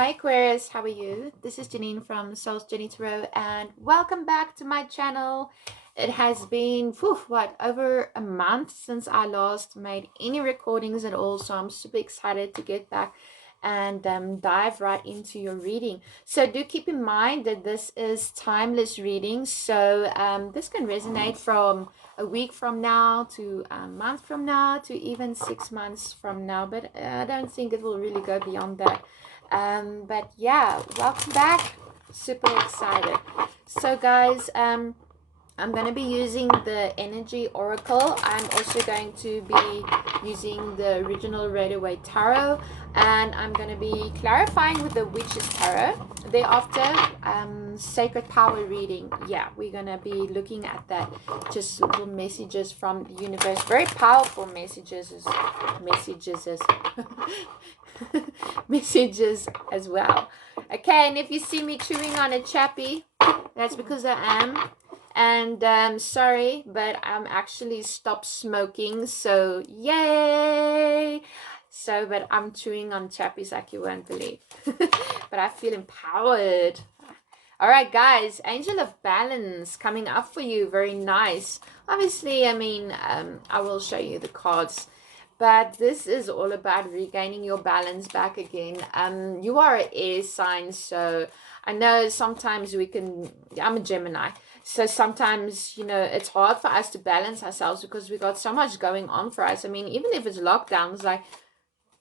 Hi Aquarius, how are you? This is Janine from Soul's Journey Tarot and welcome back to my channel. It has been, over a month since I last made any recordings at all, so I'm super excited to get back and dive right into your reading. So do keep in mind that this is timeless reading, so this can resonate from a week from now to a month from now to even 6 months from now, but I don't think it will really go beyond that. But yeah, welcome back. Super excited. So guys, I'm going to be using the Energy Oracle. I'm also going to be using the original Rider Tarot, and I'm going to be clarifying with the Witch's Tarot. Thereafter, Sacred Power reading. Yeah, we're going to be looking at that. Just little messages from the universe. Very powerful messages. Messages as well. Okay, and if you see me chewing on a chappy, that's because I am. And sorry, but I'm actually stopped smoking, so yay. So but I'm chewing on chappies like you won't believe. But I feel empowered. All right guys, Angel of Balance coming up for you. Very nice. Obviously, I mean, I will show you the cards, but this is all about regaining your balance back again. You are an air sign, so I know sometimes I'm a Gemini, so sometimes, it's hard for us to balance ourselves because we got so much going on for us. I mean, even if it's lockdowns, like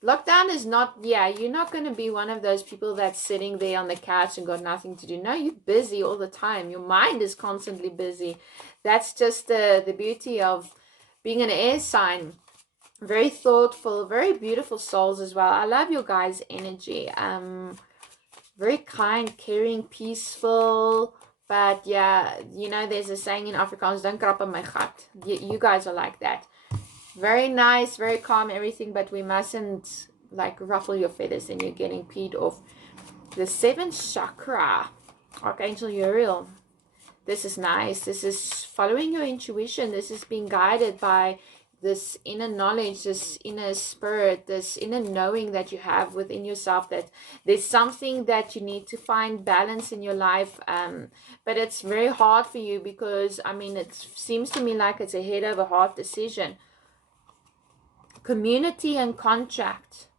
lockdown is not, you're not going to be one of those people that's sitting there on the couch and got nothing to do. No, you're busy all the time. Your mind is constantly busy. That's just the beauty of being an air sign. Very thoughtful, very beautiful souls as well. I love your guys' energy. Very kind, caring, peaceful. But yeah, there's a saying in Afrikaans, don't krap in my gat. You guys are like that. Very nice, very calm, everything, but we mustn't like ruffle your feathers and you're getting peed off. The 7th chakra, Archangel Uriel. This is nice. This is following your intuition. This is being guided by this inner knowledge, this inner spirit, this inner knowing that you have within yourself, that there's something that you need to find balance in your life, but it's very hard for you because, I mean, it seems to me like it's a head over heart decision. Community and contract.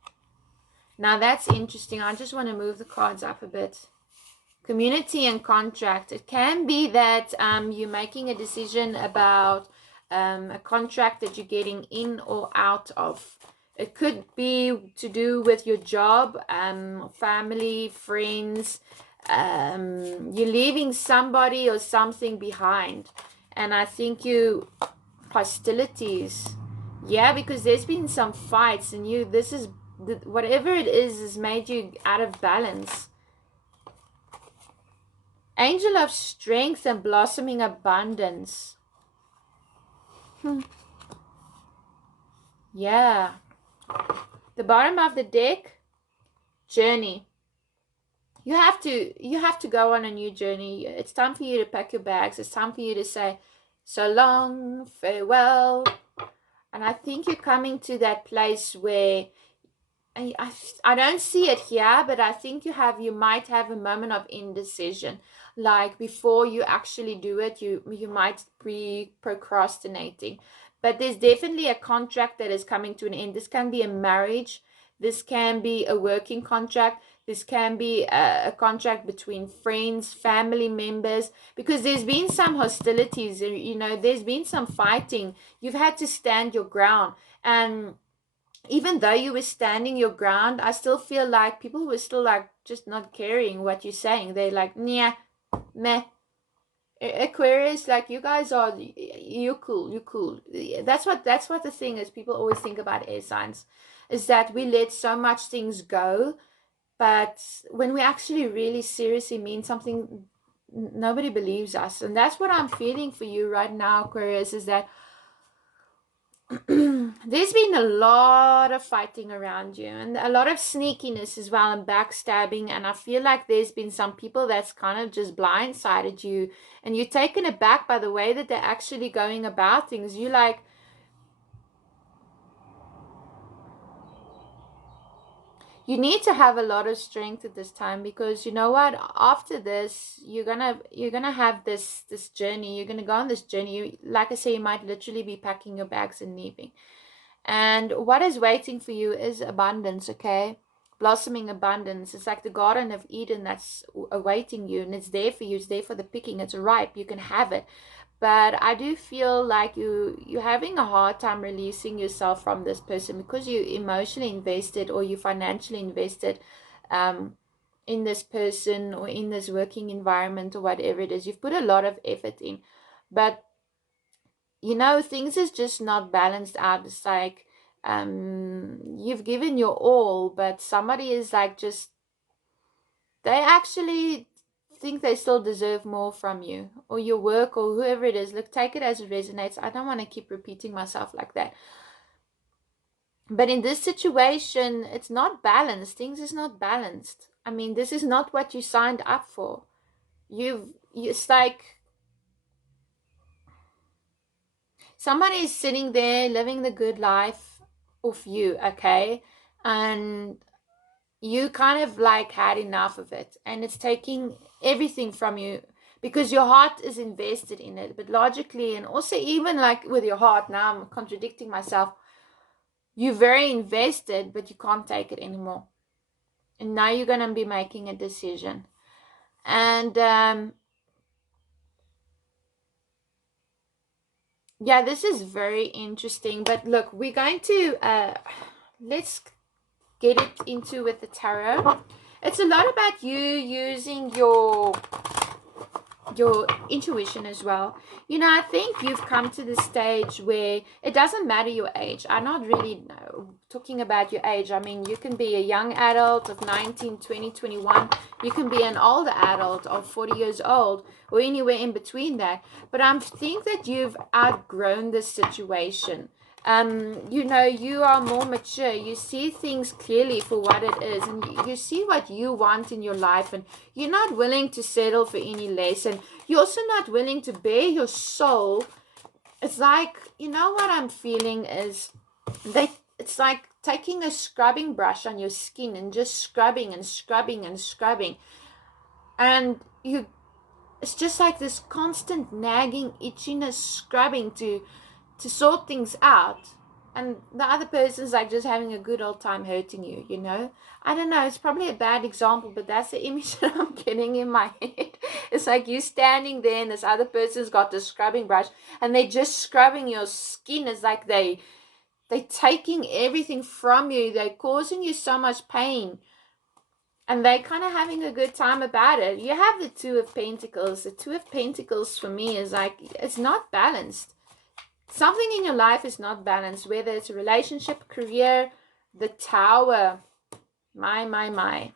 Now that's interesting. I just want to move the cards up a bit. Community and contract. It can be that you're making a decision about a contract that you're getting in or out of. It could be to do with your job, family, friends. You're leaving somebody or something behind. And I think hostilities. Yeah, because there's been some fights and whatever it is made you out of balance. Angel of Strength and Blossoming Abundance. Yeah. The bottom of the deck, Journey. You have to go on a new journey. It's time for you to pack your bags. It's time for you to say so long, farewell. And I think you're coming to that place where I don't see it here, but I think you might have a moment of indecision. Like before you actually do it, you might be procrastinating. But there's definitely a contract that is coming to an end. This can be a marriage. This can be a working contract. This can be a contract between friends, family members, because there's been some hostilities, there's been some fighting. You've had to stand your ground. And even though you were standing your ground, I still feel like people were still like just not caring what you're saying. They're like, yeah, meh. Aquarius, like you guys are, you're cool. That's what the thing is. People always think about air signs, is that we let so much things go, but when we actually really seriously mean something, nobody believes us. And that's what I'm feeling for you right now, Aquarius, is that there's been a lot of fighting around you and a lot of sneakiness as well and backstabbing, and I feel like there's been some people that's kind of just blindsided you and you're taken aback by the way that they're actually going about things. You You need to have a lot of strength at this time, because you know what, after this you're gonna have this journey. You're gonna go on this journey. Like I say, you might literally be packing your bags and leaving. And what is waiting for you is abundance, okay? Blossoming abundance. It's like the Garden of Eden that's awaiting you, and it's there for you. It's there for the picking. It's ripe. You can have it. But I do feel like you're having a hard time releasing yourself from this person, because you emotionally invested, or you financially invested in this person, or in this working environment, or whatever it is. You've put a lot of effort in, but things is just not balanced out. It's like you've given your all, but somebody is like, just they actually think they still deserve more from you, or your work, or whoever it is. Look, take it as it resonates. I don't want to keep repeating myself like that. But in this situation, it's not balanced. Things is not balanced. I mean, this is not what you signed up for. It's like somebody is sitting there living the good life of you, okay? And you kind of like had enough of it, and it's taking everything from you, because your heart is invested in it. But logically, and also even like with your heart, now I'm contradicting myself, you're very invested, but you can't take it anymore. And now you're going to be making a decision. And yeah, this is very interesting. But look, we're going to let's get it into with the tarot. It's a lot about you using your intuition as well. I think you've come to the stage where it doesn't matter your age. I'm not really talking about your age. I mean, you can be a young adult of 19, 20, 21. You can be an older adult of 40 years old, or anywhere in between that. But I think that you've outgrown this situation. You are more mature. You see things clearly for what it is, and you see what you want in your life, and you're not willing to settle for any less, and you're also not willing to bare your soul. It's like, what I'm feeling is it's like taking a scrubbing brush on your skin and just scrubbing and scrubbing and scrubbing, and it's just like this constant nagging itchiness, scrubbing to sort things out. And the other person's like just having a good old time hurting you, I don't know, it's probably a bad example, but that's the image that I'm getting in my head. It's like you standing there, and this other person's got the scrubbing brush, and they're just scrubbing your skin. It's like they're taking everything from you. They're causing you so much pain, and they're kind of having a good time about it. You have the Two of Pentacles. The Two of Pentacles for me is like, it's not balanced. Something in your life is not balanced, whether it's a relationship, career, the Tower. My.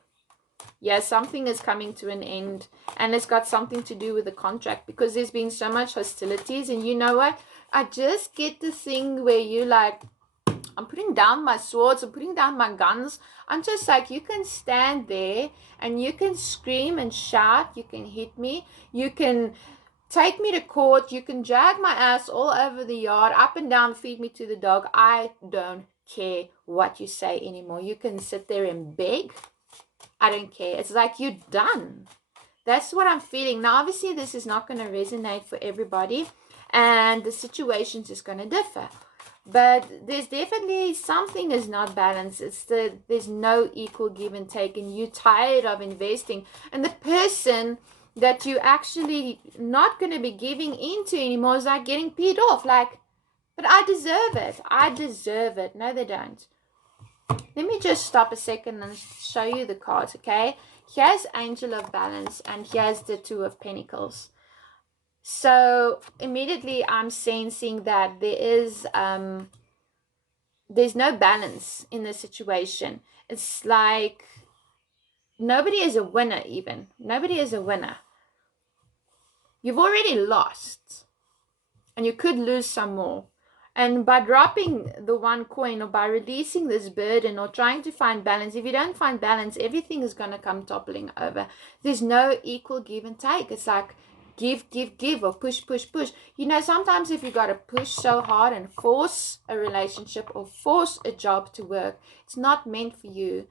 Yeah, something is coming to an end, and it's got something to do with the contract, because there's been so much hostilities. And you know what? I just get the thing where you like, I'm putting down my swords, I'm putting down my guns. I'm just like, you can stand there and you can scream and shout, you can hit me, you can take me to court, you can drag my ass all over the yard, up and down, feed me to the dog. I don't care what you say anymore. You can sit there and beg. I don't care. It's like you're done. That's what I'm feeling. Now, obviously, this is not going to resonate for everybody, and the situations is going to differ. But there's definitely something is not balanced. There's no equal give and take, and you're tired of investing. And the person that you actually not going to be giving into anymore is like getting peed off. Like, but I deserve it. I deserve it. No, they don't. Let me just stop a second and show you the cards, okay? Here's Angel of Balance, and here's the Two of Pentacles. So immediately I'm sensing that there's no balance in the situation. It's like nobody is a winner even. Nobody is a winner. You've already lost, and you could lose some more. And by dropping the one coin, or by releasing this burden, or trying to find balance, if you don't find balance, everything is going to come toppling over. There's no equal give and take. It's like give, or push. Sometimes if you got to push so hard and force a relationship or force a job to work, it's not meant for you.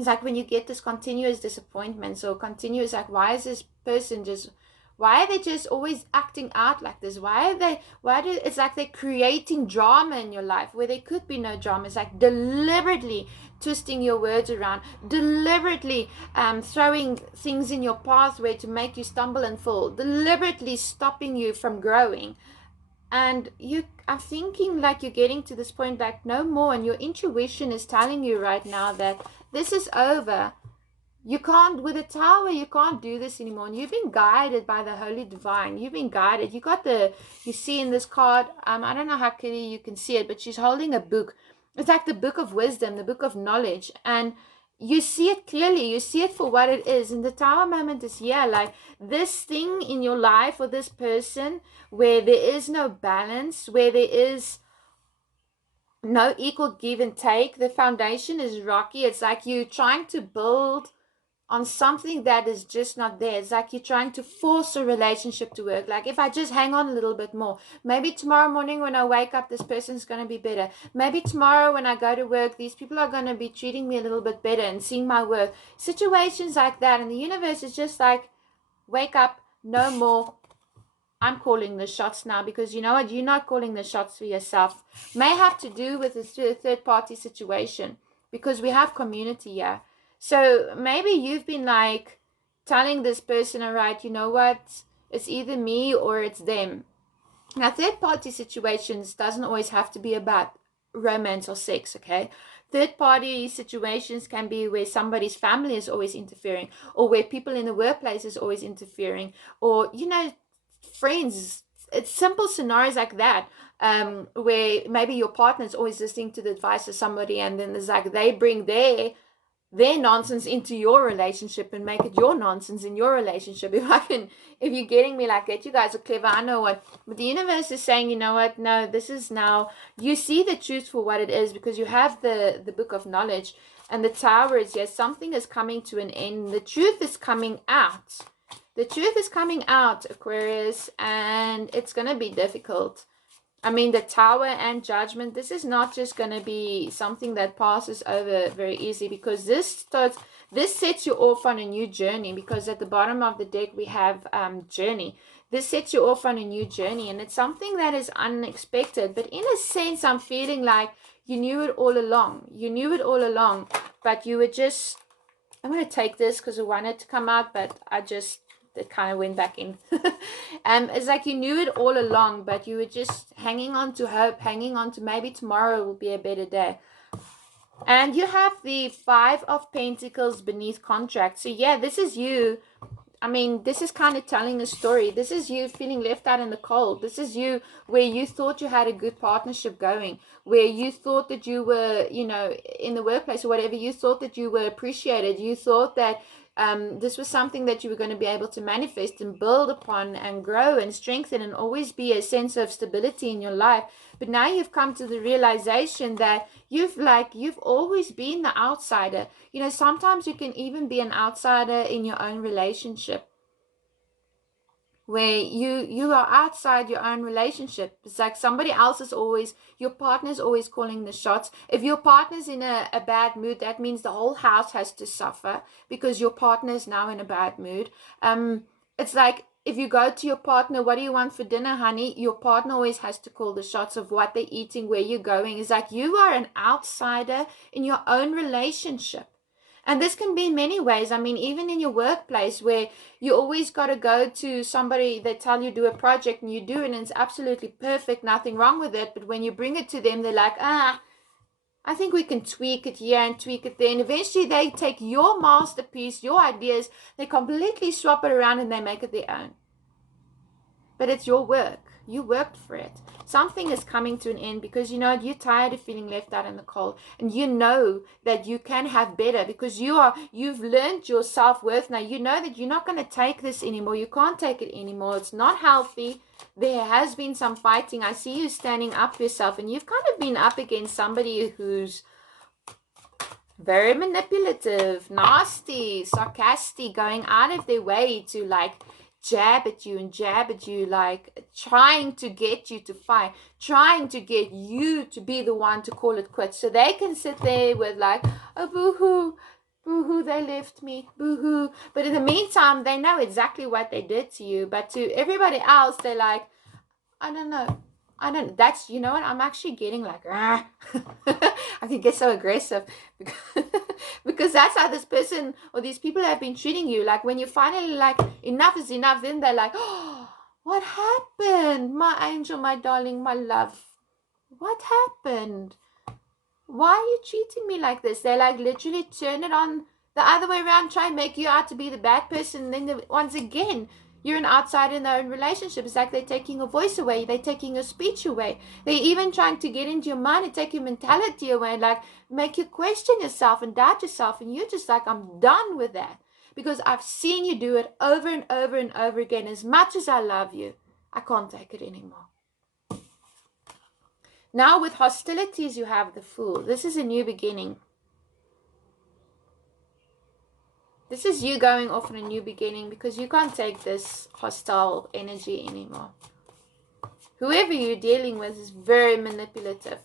It's like when you get this continuous disappointments or continuous, like, why is this person just, why are they just always acting out like this? It's like they're creating drama in your life where there could be no drama. It's like deliberately twisting your words around, deliberately throwing things in your pathway to make you stumble and fall, deliberately stopping you from growing. And you are thinking like you're getting to this point, like no more, and your intuition is telling you right now that this is over. You can't, with a tower, you can't do this anymore. And you've been guided by the Holy Divine. You've been guided. You see in this card, I don't know how clearly you can see it, but she's holding a book. It's like the book of wisdom, the book of knowledge. And you see it clearly. You see it for what it is. And the tower moment is here, like this thing in your life or this person where there is no balance, where there is no equal give and take. The foundation is rocky. It's like you trying to build on something that is just not there. It's like you're trying to force a relationship to work. Like, if I just hang on a little bit more, maybe tomorrow morning when I wake up, this person's going to be better. Maybe tomorrow when I go to work, these people are going to be treating me a little bit better and seeing my worth. Situations like that. And the universe is just like, wake up, no more. I'm calling the shots now, because you know what? You're not calling the shots for yourself. May have to do with a third party situation, because we have community here. So maybe you've been like telling this person, all right, you know what? It's either me or it's them. Now, third party situations doesn't always have to be about romance or sex, okay? Third party situations can be where somebody's family is always interfering, or where people in the workplace is always interfering, or, you know, friends. It's simple scenarios like that, where maybe your partner is always listening to the advice of somebody, and then there's like they bring their nonsense into your relationship and make it your nonsense in your relationship. If you're getting me like that, you guys are clever. I know what, but the universe is saying, you know what? No, this is now, you see the truth for what it is, because you have the book of knowledge, and the tower is, yes, something is coming to an end. The truth is coming out. The truth is coming out, Aquarius, and it's going to be difficult. I mean, the tower and judgment, this is not just going to be something that passes over very easily, because this sets you off on a new journey, because at the bottom of the deck we have journey. This sets you off on a new journey, and it's something that is unexpected. But in a sense, I'm feeling like you knew it all along. You knew it all along, but you were just, I'm going to take this because I wanted to come out, but it kind of went back in. It's like you knew it all along, but you were just hanging on to hope, hanging on to maybe tomorrow will be a better day. And you have the 5 of Pentacles beneath contract. So yeah, this is you. I mean, this is kind of telling a story. This is you feeling left out in the cold. This is you where you thought you had a good partnership going, where you thought that you were, you know, in the workplace or whatever, you thought that you were appreciated. You thought that this was something that you were going to be able to manifest and build upon and grow and strengthen and always be a sense of stability in your life. But now you've come to the realization that you've always been the outsider. You know, sometimes you can even be an outsider in your own relationship, where you are outside your own relationship. It's like somebody else is always, your partner's always calling the shots. If your partner's in a bad mood, that means the whole house has to suffer, because your partner is now in a bad mood. It's like, if you go to your partner, what do you want for dinner, honey? Your partner always has to call the shots of what they're eating, where you're going. It's like you are an outsider in your own relationship. And this can be in many ways. I mean, even in your workplace, where you always got to go to somebody, they tell you do a project and you do it and it's absolutely perfect, nothing wrong with it. But when you bring it to them, they're like, I think we can tweak it here and tweak it there. And eventually they take your masterpiece, your ideas, they completely swap it around and they make it their own. But it's your work. You worked for it. Something is coming to an end, because you know you're tired of feeling left out in the cold, and you know that you can have better, because you've learned your self-worth. Now you know that you're not going to take this anymore. You can't take it anymore. It's not healthy. There has been some fighting. I see you standing up for yourself, and you've kind of been up against somebody who's very manipulative, nasty, sarcastic, going out of their way to like jab at you, like trying to get you to fight, trying to get you to be the one to call it quits, so they can sit there with like, oh boo-hoo, Boo-hoo, they left me. Boo-hoo. But in the meantime, they know exactly what they did to you. But to everybody else, they're like, I don't know. I don't, that's, you know what? I'm actually getting like, ah. I can get so aggressive because, because that's how this person or these people have been treating you. Like when you finally like, enough is enough, then they're like, oh, what happened? My angel, my darling, my love. What happened? Why are you treating me like this? They like literally turn it on the other way around, try and make you out to be the bad person. And then once again, you're an outsider in their own relationship. It's like they're taking your voice away, they're taking your speech away. They're even trying to get into your mind and take your mentality away and like make you question yourself and doubt yourself. And you're just like, I'm done with that. Because I've seen you do it over and over and over again. As much as I love you, I can't take it anymore. Now with hostilities, you have the Fool. This is a new beginning. This is you going off on a new beginning because you can't take this hostile energy anymore. Whoever you're dealing with is very manipulative.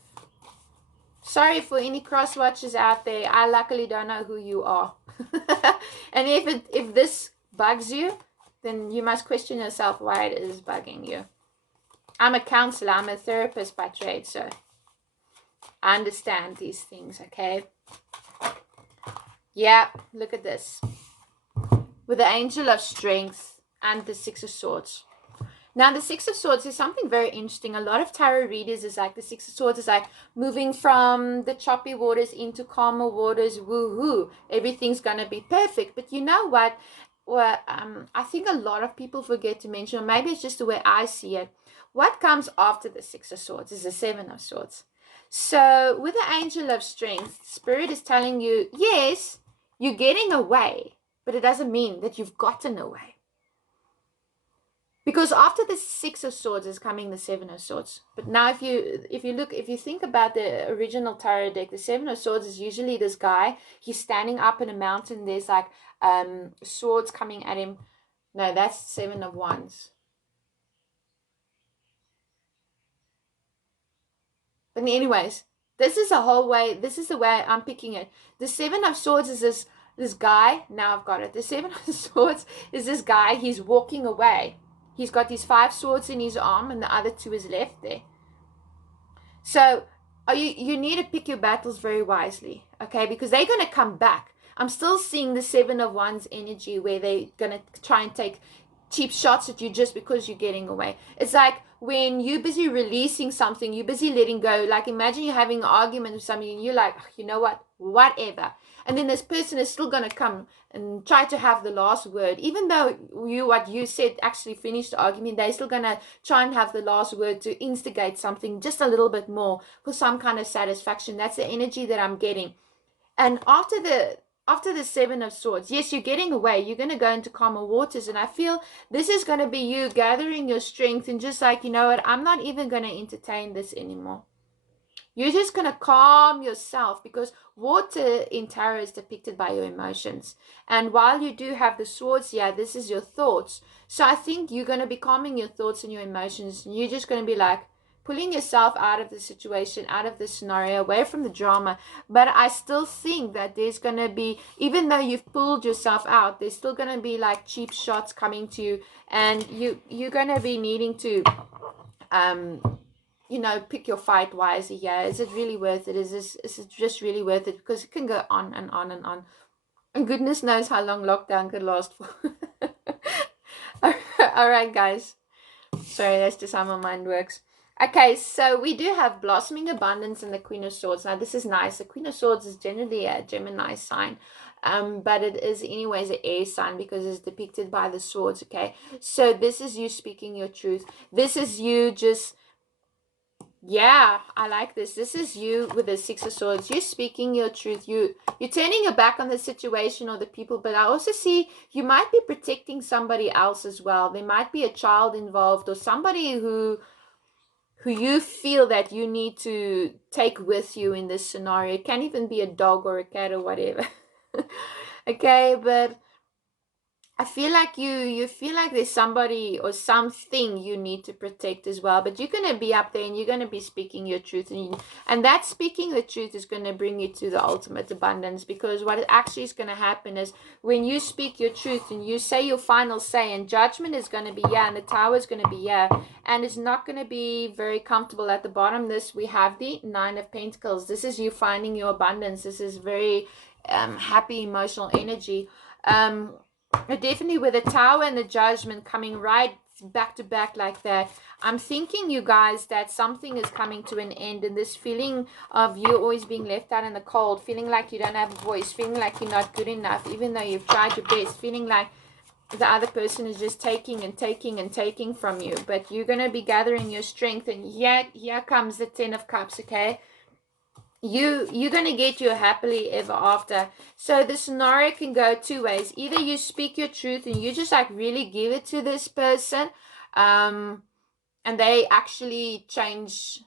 Sorry for any cross watchers out there. I luckily don't know who you are. And if this bugs you, then you must question yourself why it is bugging you. I'm a counselor. I'm a therapist by trade, so I understand these things, okay? Yeah, look at this. With the Angel of Strength and the Six of Swords. Now, the Six of Swords is something very interesting. A lot of tarot readers is like the Six of Swords is like moving from the choppy waters into calmer waters. Woohoo! Everything's going to be perfect. But you know what? Well, I think a lot of people forget to mention, or maybe it's just the way I see it. What comes after the Six of Swords is the Seven of Swords. So with the Angel of Strength, Spirit is telling you, yes, you're getting away, but it doesn't mean that you've gotten away. Because after the Six of Swords is coming the Seven of Swords. But now if you think about the original tarot deck, the Seven of Swords is usually this guy. He's standing up in a mountain. There's like swords coming at him. No, that's Seven of Wands. But anyways, this is the way I'm picking it. The Seven of Swords is this guy. Now I've got it. The Seven of Swords is this guy. He's walking away. He's got these 5 swords in his arm and the other 2 is left there. So you need to pick your battles very wisely, okay? Because they're going to come back. I'm still seeing the Seven of Wands energy where they're going to try and take cheap shots at you just because you're getting away. It's like when you're busy releasing something, you're busy letting go. Like imagine you're having an argument with somebody and you're like, you know what, whatever. And then this person is still going to come and try to have the last word. Even though what you said actually finished the argument, they're still going to try and have the last word to instigate something just a little bit more for some kind of satisfaction. That's the energy that I'm getting. And after the Seven of Swords, yes, you're getting away. You're going to go into calmer waters. And I feel this is going to be you gathering your strength and just like, you know what, I'm not even going to entertain this anymore. You're just going to calm yourself because water in tarot is depicted by your emotions. And while you do have the swords here, this is your thoughts. So I think you're going to be calming your thoughts and your emotions. And you're just going to be like pulling yourself out of the situation, out of the scenario, away from the drama. But I still think that there's going to be, even though you've pulled yourself out, there's still going to be like cheap shots coming to you. And you're going to be needing to pick your fight wisely here. Is it really worth it? Is it just really worth it? Because it can go on and on and on. And goodness knows how long lockdown could last for. All right, guys. Sorry, that's just how my mind works. Okay, so we do have Blossoming Abundance and the Queen of Swords. Now, this is nice. The Queen of Swords is generally a Gemini sign. But it is anyways an air sign because it's depicted by the swords, okay? So this is you speaking your truth. This is you just... Yeah, I like this. This is you with the Six of Swords. You're speaking your truth. You're turning your back on the situation or the people. But I also see you might be protecting somebody else as well. There might be a child involved or somebody who you feel that you need to take with you in this scenario. It can even be a dog or a cat or whatever. Okay, but I feel like you feel like there's somebody or something you need to protect as well. But you're gonna be up there and you're gonna be speaking your truth, and that speaking the truth is gonna bring you to the ultimate abundance. Because what actually is gonna happen is when you speak your truth and you say your final say, and judgment is gonna be yeah, and the tower is gonna be yeah, and it's not gonna be very comfortable at the bottom. This we have the Nine of Pentacles. This is you finding your abundance. This is very happy emotional energy. Definitely with the tower and the judgment coming right back to back like that, I'm thinking, you guys, that something is coming to an end, and this feeling of you always being left out in the cold, feeling like you don't have a voice, feeling like you're not good enough even though you've tried your best, feeling like the other person is just taking and taking and taking from you. But you're going to be gathering your strength, and yet here comes the Ten of Cups. Okay, you're going to get your happily ever after. So the scenario can go two ways. Either you speak your truth and you just like really give it to this person, and they actually change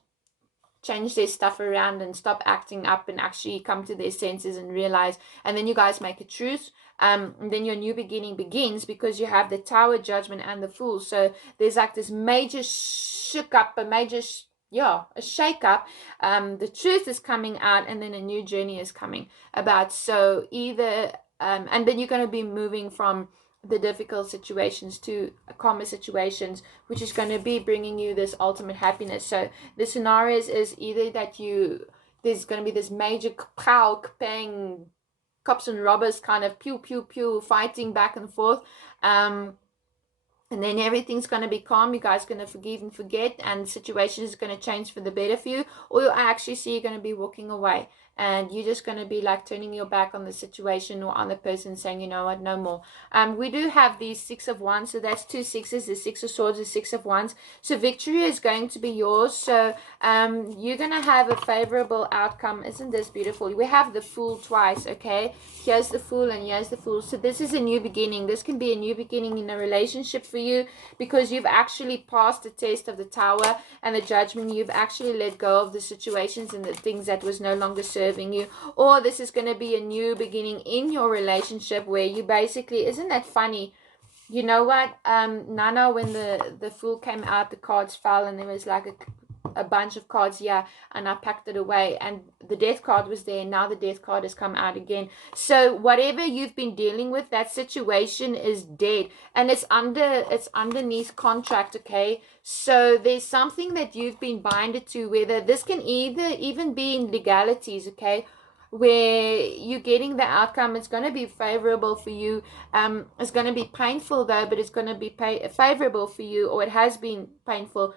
their stuff around and stop acting up and actually come to their senses and realize, and then you guys make a truce. And then your new beginning begins, because you have the Tower, Judgment, and the Fool. So there's like this major shook up, a major a shake up. The truth is coming out, and then a new journey is coming about. So either and then you're going to be moving from the difficult situations to calmer situations, which is going to be bringing you this ultimate happiness. So the scenarios is either that there's going to be this major pow, bang, cops and robbers kind of pew pew pew fighting back and forth, and then everything's going to be calm. You guys are going to forgive and forget, and situations are going to change for the better for you. Or I actually see you're going to be walking away, and you're just going to be like turning your back on the situation or on the person, saying, you know what, no more. We do have these Six of Wands, so that's two sixes, the Six of Swords, the Six of Wands. So victory is going to be yours. So you're going to have a favorable outcome. Isn't this beautiful? We have the Fool twice. Okay, here's the Fool and here's the Fool. So this is a new beginning. This can be a new beginning in a relationship for you, because you've actually passed the test of the Tower and the Judgment. You've actually let go of the situations and the things that was no longer serving you. Or this is going to be a new beginning in your relationship, where you basically, isn't that funny? You know what, Nana, when the Fool came out, the cards fell, and there was like a bunch of cards here, and I packed it away, and the Death card was there, and now the Death card has come out again. So whatever you've been dealing with, that situation is dead, and it's underneath contract. Okay, so there's something that you've been binded to, whether this can even be in legalities. Okay, where you're getting the outcome, it's going to be favorable for you. It's going to be painful though, but it's going to be favorable for you, or it has been painful.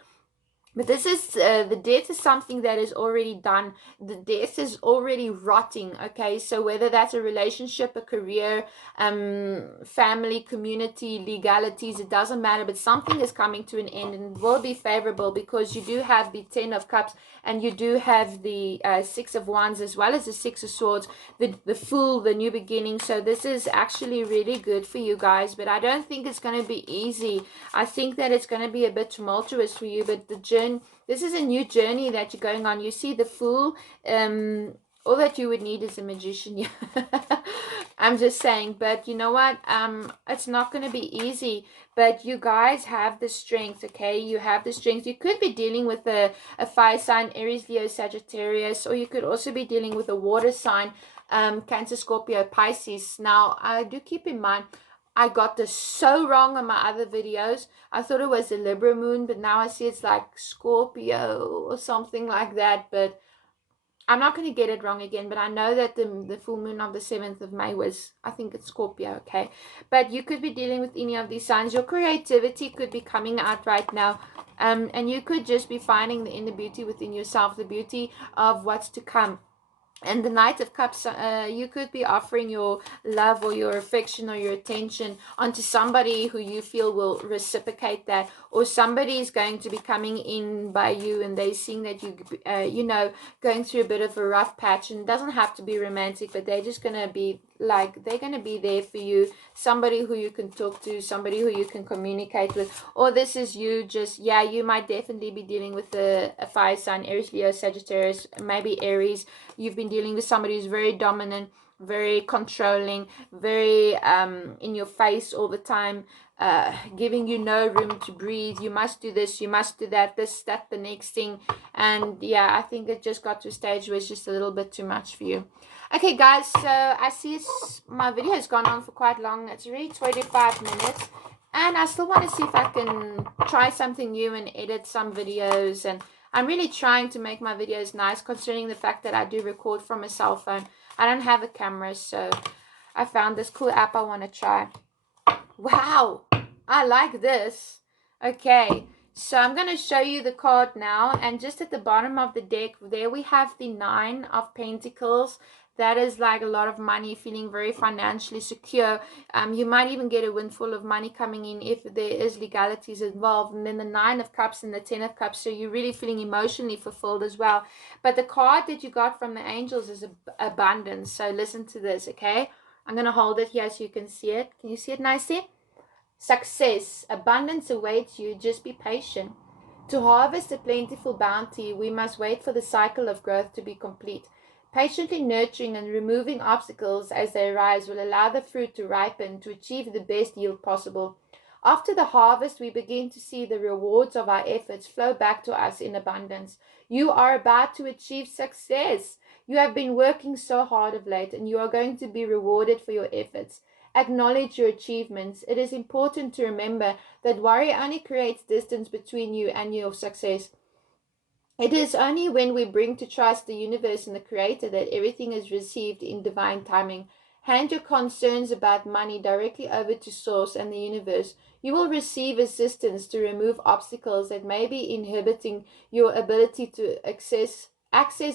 But this is the death is something that is already done. The death is already rotting. Okay, so whether that's a relationship, a career, family, community, legalities, it doesn't matter. But something is coming to an end, and it will be favorable, because you do have the Ten of Cups, and you do have the Six of Wands, as well as the Six of Swords, the Fool, the new beginning. So this is actually really good for you guys. But I don't think it's going to be easy. I think that it's going to be a bit tumultuous for you. But this is a new journey that you're going on. You see the Fool, all that you would need is a magician. Yeah. I'm just saying. But you know what, it's not going to be easy, but you guys have the strength. Okay, you have the strength. You could be dealing with a fire sign, Aries, Leo, Sagittarius, or you could also be dealing with a water sign, Cancer, Scorpio, Pisces. Now I do keep in mind, I got this so wrong on my other videos. I thought it was the Libra moon, but now I see it's like Scorpio or something like that. But I'm not going to get it wrong again. But I know that the full moon of the 7th of May was, I think it's Scorpio, okay? But you could be dealing with any of these signs. Your creativity could be coming out right now. And you could just be finding the inner beauty within yourself, the beauty of what's to come. And the Knight of Cups, you could be offering your love or your affection or your attention onto somebody who you feel will reciprocate that, or somebody is going to be coming in by you, and they're seeing that you, going through a bit of a rough patch, and it doesn't have to be romantic, but they're just going to be like they're going to be there for you, somebody who you can talk to, somebody who you can communicate with. Or this is you just, yeah, you might definitely be dealing with a fire sign, Aries, Leo, Sagittarius, maybe Aries. You've been dealing with somebody who's very dominant, very controlling, very in your face all the time, giving you no room to breathe. You must do this, you must do that, this, that, the next thing. And yeah, I think it just got to a stage where it's just a little bit too much for you. Okay guys, so I see my video has gone on for quite long. It's already 25 minutes, and I still want to see if I can try something new and edit some videos. And I'm really trying to make my videos nice, considering the fact that I do record from a cell phone. I don't have a camera, so I found this cool app I want to try. Wow, I like this. Okay, so I'm going to show you the card now, and just at the bottom of the deck there we have the 9 of Pentacles. That is like a lot of money, feeling very financially secure. You might even get a windfall of money coming in if there is legalities involved. And then the 9 of Cups and the 10 of Cups, so you're really feeling emotionally fulfilled as well. But the card that you got from the angels is abundance. So listen to this, okay? I'm going to hold it here so you can see it. Can you see it nicely? Success, abundance awaits you. Just be patient. To harvest a plentiful bounty, we must wait for the cycle of growth to be complete. Patiently nurturing and removing obstacles as they arise will allow the fruit to ripen to achieve the best yield possible. After the harvest, we begin to see the rewards of our efforts flow back to us in abundance. You are about to achieve success. You have been working so hard of late, and you are going to be rewarded for your efforts. Acknowledge your achievements. It is important to remember that worry only creates distance between you and your success. It is only when we bring to trust the universe and the Creator that everything is received in divine timing. Hand your concerns about money directly over to Source and the universe. You will receive assistance to remove obstacles that may be inhibiting your ability to access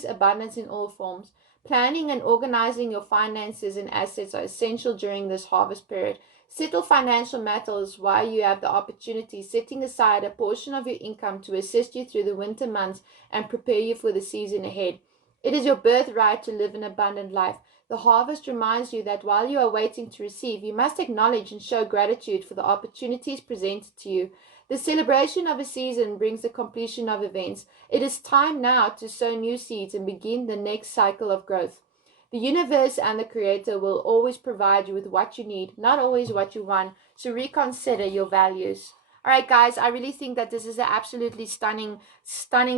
abundance in all forms. Planning and organizing your finances and assets are essential during this harvest period. Settle financial matters while you have the opportunity, setting aside a portion of your income to assist you through the winter months and prepare you for the season ahead. It is your birthright to live an abundant life. The harvest reminds you that while you are waiting to receive, you must acknowledge and show gratitude for the opportunities presented to you. The celebration of a season brings the completion of events. It is time now to sow new seeds and begin the next cycle of growth. The universe and the Creator will always provide you with what you need, not always what you want, so reconsider your values. Alright guys, I really think that this is an absolutely stunning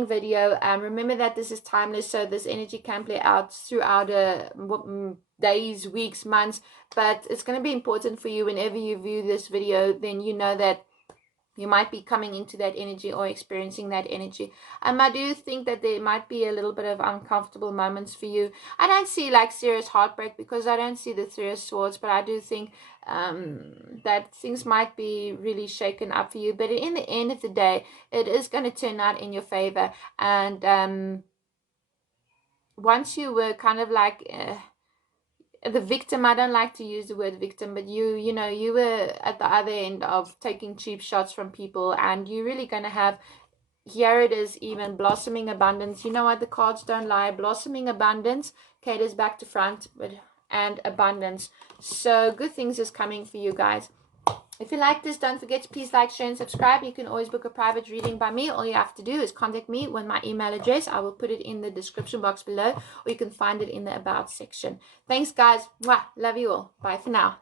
video. Remember that this is timeless, so this energy can play out throughout days, weeks, months, but it's going to be important for you whenever you view this video, then you know that you might be coming into that energy or experiencing that energy. I do think that there might be a little bit of uncomfortable moments for you. I don't see like serious heartbreak because I don't see the 3 of Swords, but I do think that things might be really shaken up for you. But in the end of the day, it is going to turn out in your favor. And once you were kind of like... the victim, I don't like to use the word victim, but you know, you were at the other end of taking cheap shots from people, and you're really going to have, here it is, even blossoming abundance. You know what, the cards don't lie. Blossoming abundance caters back to front, and abundance. So good things is coming for you guys. If you like this, don't forget to please like, share, and subscribe. You can always book a private reading by me. All you have to do is contact me with my email address. I will put it in the description box below, or you can find it in the About section. Thanks, guys. Mwah. Love you all. Bye for now.